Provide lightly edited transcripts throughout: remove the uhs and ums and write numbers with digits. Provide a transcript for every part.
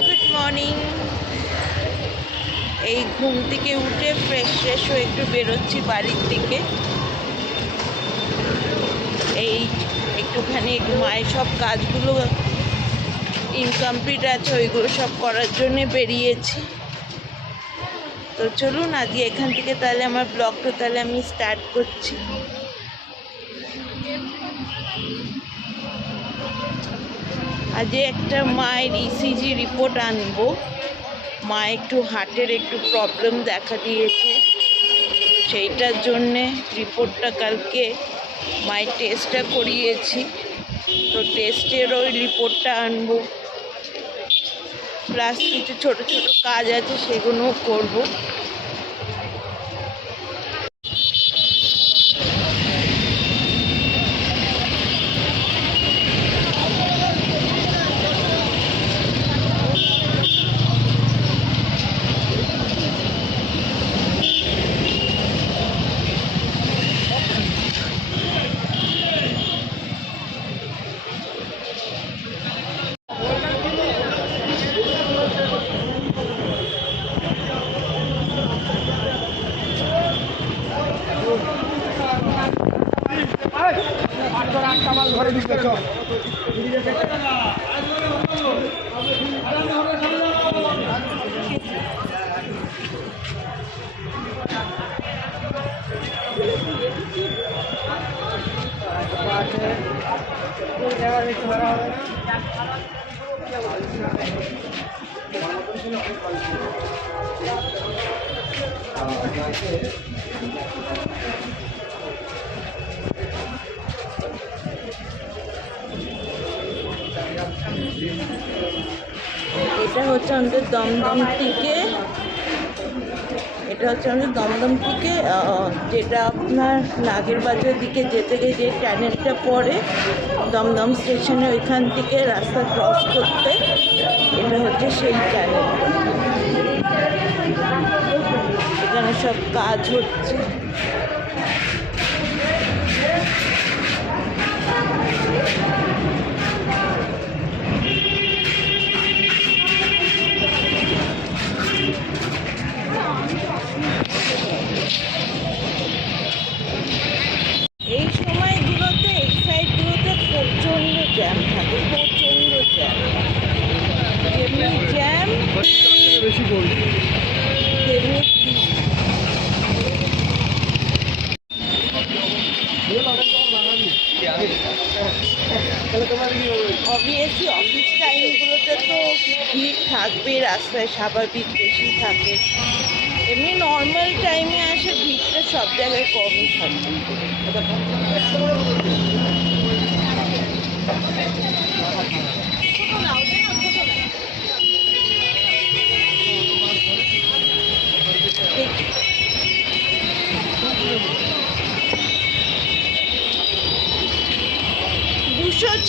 Good morning. এই ঘুম থেকে উঠে ফ্রেশ হয়ে একটু বেরোচ্ছি বাড়ির দিকে। এই একটুখানি মায়ের সব কাজগুলো ইনকমপ্লিট আছে, ওইগুলো সব করার জন্য বেরিয়েছি। তো চলুন আজকে এখান থেকে তাহলে আমার ব্লগটা তাহলে আমি স্টার্ট করছি। আজকে একটা মায়ের ইসিজি রিপোর্ট আনবো। মা একটু হার্টের একটু প্রবলেম দেখা দিয়েছে, সেইটার জন্যে রিপোর্টটা কালকে মায়ের টেস্টটা করিয়েছি। তো টেস্টের ওই রিপোর্টটা আনবো, প্লাস কিছু ছোট ছোট কাজ আছে সেগুলোও করবো। এটা হচ্ছে আমাদের দমদম থেকে, যেটা আপনার নাগেরবাজার দিকে যেতে গিয়ে যে টানেলটা পড়ে দমদম স্টেশনে, ওইখান থেকে রাস্তা ক্রস করতে এটা হচ্ছে সেই টানেলটা। এখানে সব কাজ হচ্ছে। এই সময়গুলোতে এই সাইডগুলোতে প্রচণ্ড জ্যাম থাকে, প্রচণ্ড জ্যাম। যেমনি জ্যাম বেশি তেমনি অবভিয়াসলি অফিস টাইমগুলোতে তো ভিড় থাকবে, রাস্তায় স্বাভাবিক বেশি থাকে। এমনি নর্মাল টাইমে আসে ভিড়টা সব জায়গায় কমই থাকে।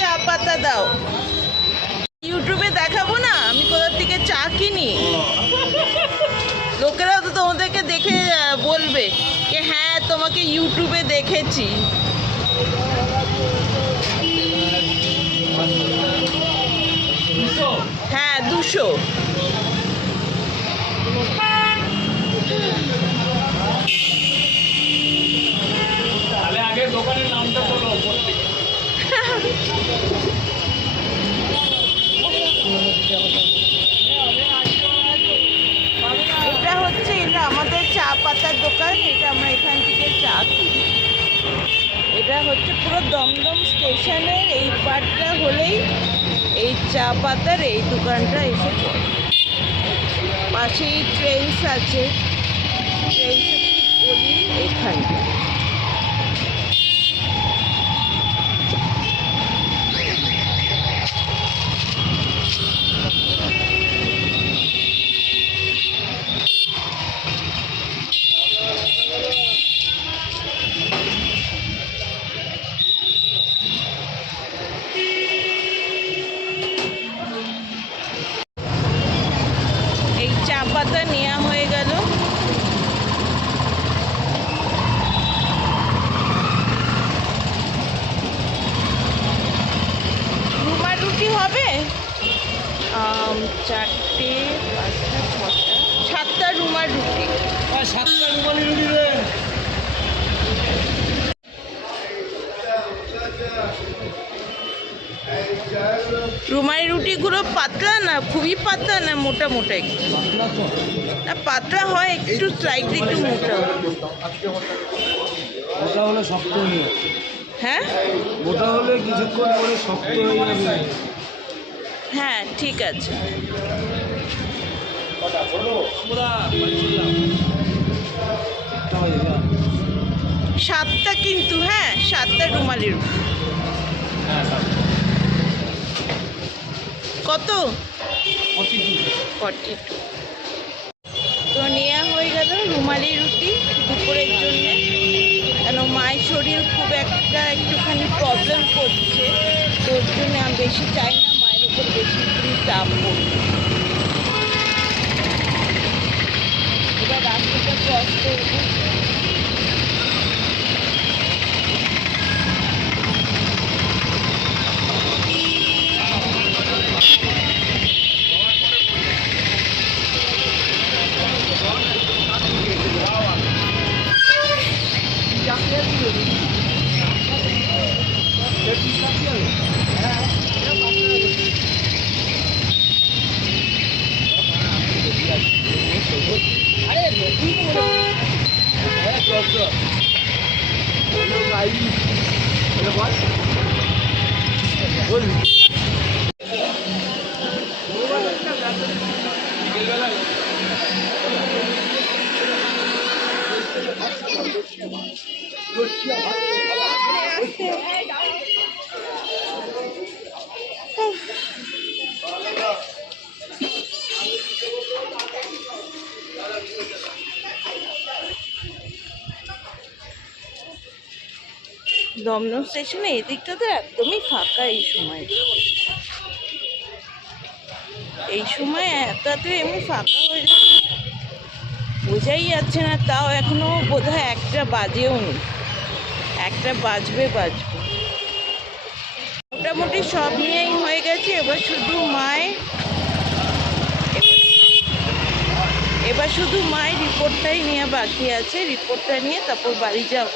চা পাতা দাও, ইউটিউবে দেখাবো না আমি কোথা থেকে চা কিনি। লোকেরাও তো তোমাদেরকে দেখে বলবে যে হ্যাঁ তোমাকে ইউটিউবে দেখেছি। হ্যাঁ 200। দোকানের নামটা বলো। এটা আমাদের চা পাতার দোকান, এটা আমরা এখান থেকে চা কিনি। এটা হচ্ছে পুরো দমদম স্টেশনের এই পার্টটা হলেই এই চা পাতার এই দোকানটা এসে পড়ে। পাশেই ট্রেনস আছে, ট্রেনসের ঠিক গলি এখানটা। চা পাতা নেওয়া হয়ে গেল। রুটি হবে, 4টে 5টা 6টা 7টা রুমাল রুটি। 7টা রুমালি রুটি দেন। রুমালি রুটিগুলো পাতলা না, খুবই পাতলা না মোটা মোটা? একটু না পাতলা হয়, একটু স্লাইটলি একটু মোটা। মোটা হলে শক্ত হয়ে যাবে। হ্যাঁ মোটা হলে কিছুক্ষণ পরে শক্ত হয়ে যাবে। হ্যাঁ ঠিক আছে। 7টা কিন্তু, হ্যাঁ 7টা রুমালি রুটি। কত? 42। তো নেওয়া হয়ে গেল রুমালি রুটি দুপুরের জন্যে। কেন মায়ের শরীর খুব একটুখানি প্রবলেম করছে, তো ওর জন্য আমি বেশি চাই না মায়ের উপর বেশি চাপ পড়বে। এবার রাস্তাটা ক্রস করবো। দমদম স্টেশনে এদিকটা তো একদমই ফাঁকা এই সময়। এই সময় এত এমনি ফাঁকা হয়ে যায়, বোঝাই যাচ্ছে না। তাও এখনো বোধহয় 1টা বাজেও নি, 1টা বাজবে। মোটামুটি সব নিয়েই হয়ে গেছে। এবার শুধু মায়ের রিপোর্টটাই নিয়ে বাকি আছে। রিপোর্টটা নিয়ে তারপর বাড়ি যাব।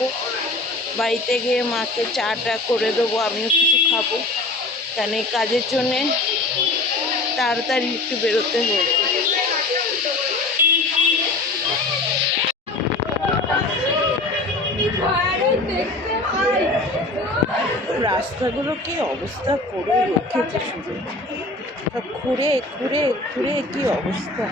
বাড়িতে গিয়ে মাকে চাটা করে দেবো, আমিও কিছু খাবো। কারণ এই কাজের জন্যে তাড়াতাড়ি একটু বেরোতে হয়েছে। রাস্তাগুলো কি অবস্থা করে রেখেছে, শুধু সব খুঁড়ে খুঁড়ে খুঁড়ে কি অবস্থা।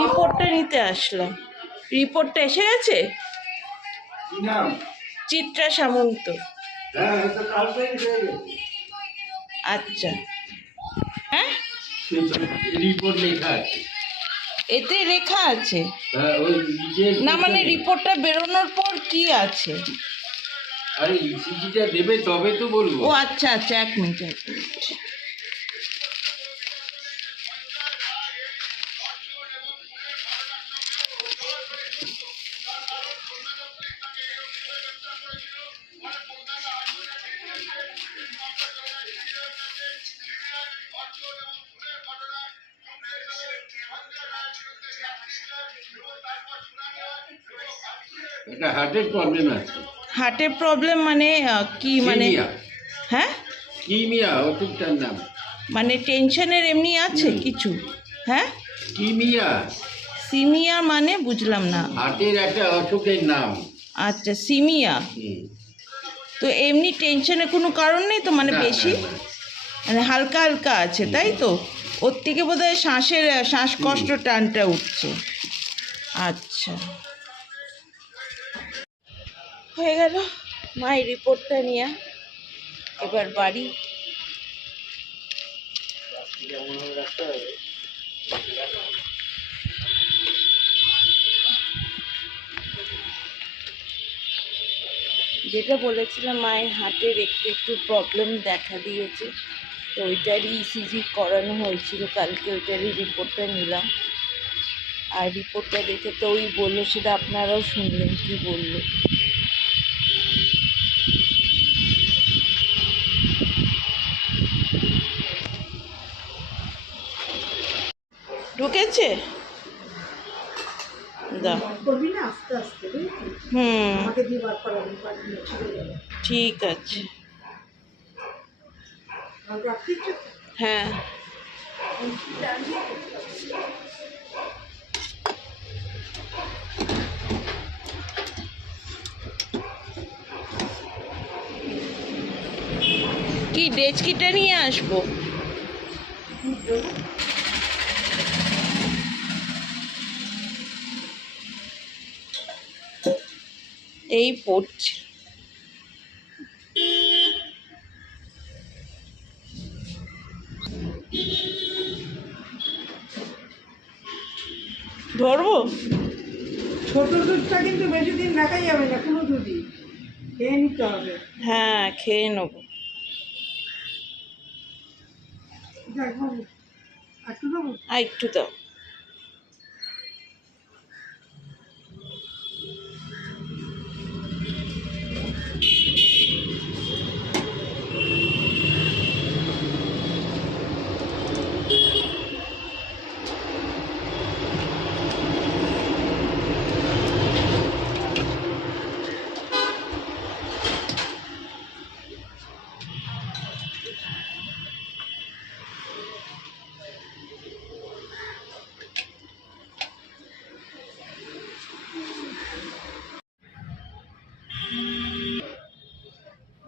রিপোর্টটা নিতে আসলাম। রিপোর্টটা এসে গেছে। চিত্রা সামন্ত। আচ্ছা, হ্যাঁ রিপোর্ট লেখা আছে, এতে লেখা আছে না, মানে রিপোর্টটা বেরোনোর পর কি আছে? আরে ইসিজিটা দেবে তবে তো বলবো। ও আচ্ছা, 1 মিনিট। এটা হার্টের প্রবলেম আছে। হার্টের প্রবলেম মানে কি মানে? হ্যাঁ কিমিয়া ওষুধটার নাম। মানে টেনশনের এমনি আছে কিছু? হ্যাঁ কিমিয়া। সিমিয়া মানে বুঝলাম না। হার্টের একটা অসুখের নাম। আচ্ছা সিমিয়া। তো এমনি টেনশনে কোনো কারণ নেই তো, মানে না, বেশি, না, না। মানে হালকা হালকা আছে তাই তো? ওর থেকে বোধহয় শ্বাসকষ্ট টানটা উঠছে। আচ্ছা, হয়ে গেল মায়ের রিপোর্টটা নিয়ে, এবার বাড়ি। যেটা বলেছিলাম, মায়ের হার্টের একটু একটু প্রবলেম দেখা দিয়েছে, তো ওইটারই ইসিজি করানো হয়েছিল কালকে, ওইটারই রিপোর্টটা নিলাম। আর রিপোর্টটা দেখে তো ওই বললো, সেটা আপনারাও শুনলেন কি বললো। ঢুকেছে দা, করবি না আস্তে আস্তে, হুম, আমাকে দিয়ে বার করাবি, পারবি না, ছেড়ে যাবে। ঠিক আছে, আর রাখছিস তো? হ্যাঁ। কি ডেচকিটা নিয়ে আসবো? এই পড়ছে। ধরবো? ছোট দুধটা কিন্তু বেশি দিন রাখা যাবে না, কোনো দুধই খেয়ে নিতে হবে। হ্যাঁ, খেয়ে নেবো। দেখো একটু দেবো। আর একটু দাও।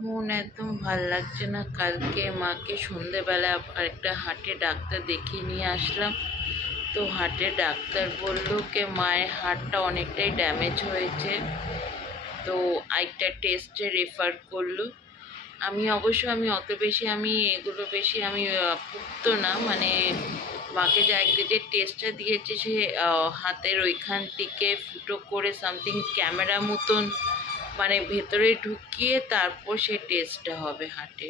মন একদম ভাল লাগছে না। কালকে মাকে সন্ধেবেলা আরেকটা হার্টে ডাক্তার দেখিয়ে নিয়ে আসলাম। তো হার্টে ডাক্তার বললো যে মায়ের হার্টটা অনেকটাই ড্যামেজ হয়েছে, তো আরেকটা টেস্টে রেফার করলো। আমি অত বেশি এগুলো বেশি পুক্ত না, মানে মাকে যে টেস্টটা দিয়েছে সে হাতের ওইখান থেকে ফুটো করে সামথিং ক্যামেরা মতন, মানে ভেতরে ঢুকিয়ে তারপর সে টেস্টটা হবে হার্টে।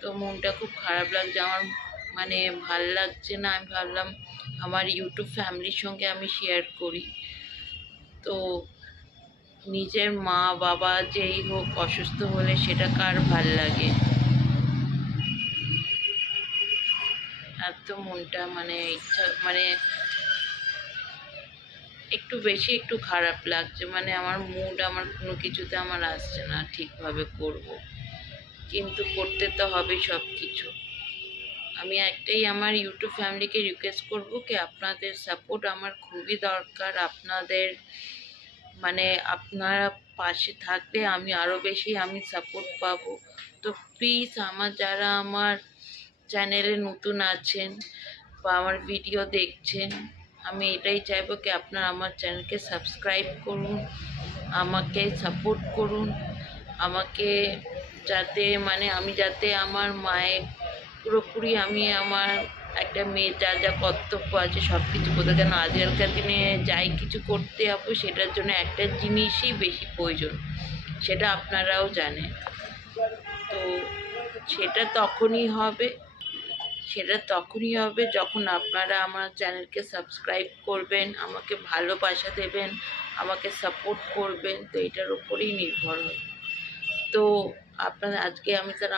তো মনটা খুব খারাপ লাগছে আমার, মানে ভাল লাগছে না। আমি ভাবলাম আমার ইউটিউব ফ্যামিলির সঙ্গে আমি শেয়ার করি। তো নিজের মা বাবা যেই হোক অসুস্থ হলে সেটা কার ভাল লাগে। আর তো মনটা মানে মানে একটু বেশি একটু খারাপ লাগছে, মানে আমার মুড আমার কোনো কিছুতে আমার আসছে না ঠিকভাবে করব, কিন্তু করতে তো হবে সব কিছু। আমি একটাই আমার ইউটিউব ফ্যামিলিকে রিকোয়েস্ট করব কি আপনাদের সাপোর্ট আমার খুবই দরকার। আপনাদের মানে আপনারা পাশে থাকলে আমি আরও বেশি সাপোর্ট পাবো। তো প্লিজ যারা আমার চ্যানেলে নতুন আছেন বা আমার ভিডিও দেখছেন, আমি এটাই চাইবো কি আপনারা আমার চ্যানেলকে সাবস্ক্রাইব করুন, আমাকে সাপোর্ট করুন, আমাকে যাতে আমি যাতে আমার মায়ের পুরোপুরি আমার একটা মেয়ে যা যা কর্তব্য আছে সব কিছু করতে, কেন আজকালকার দিনে যাই কিছু করতে যাবো সেটার জন্য একটা জিনিসই বেশি প্রয়োজন, সেটা আপনারাও জানেন। তো সেটা তখনই হবে যখন আপনারা আমার চ্যানেলকে সাবস্ক্রাইব করবেন, আমাকে ভালোবাসা দেবেন, আমাকে সাপোর্ট করবেন। তো এটার উপরেই নির্ভর হয়। তো আপনারা আজকে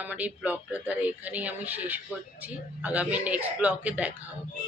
আমার এই ব্লগটা এখানেই শেষ করছি। আগামী নেক্সট ব্লগে দেখা হবে।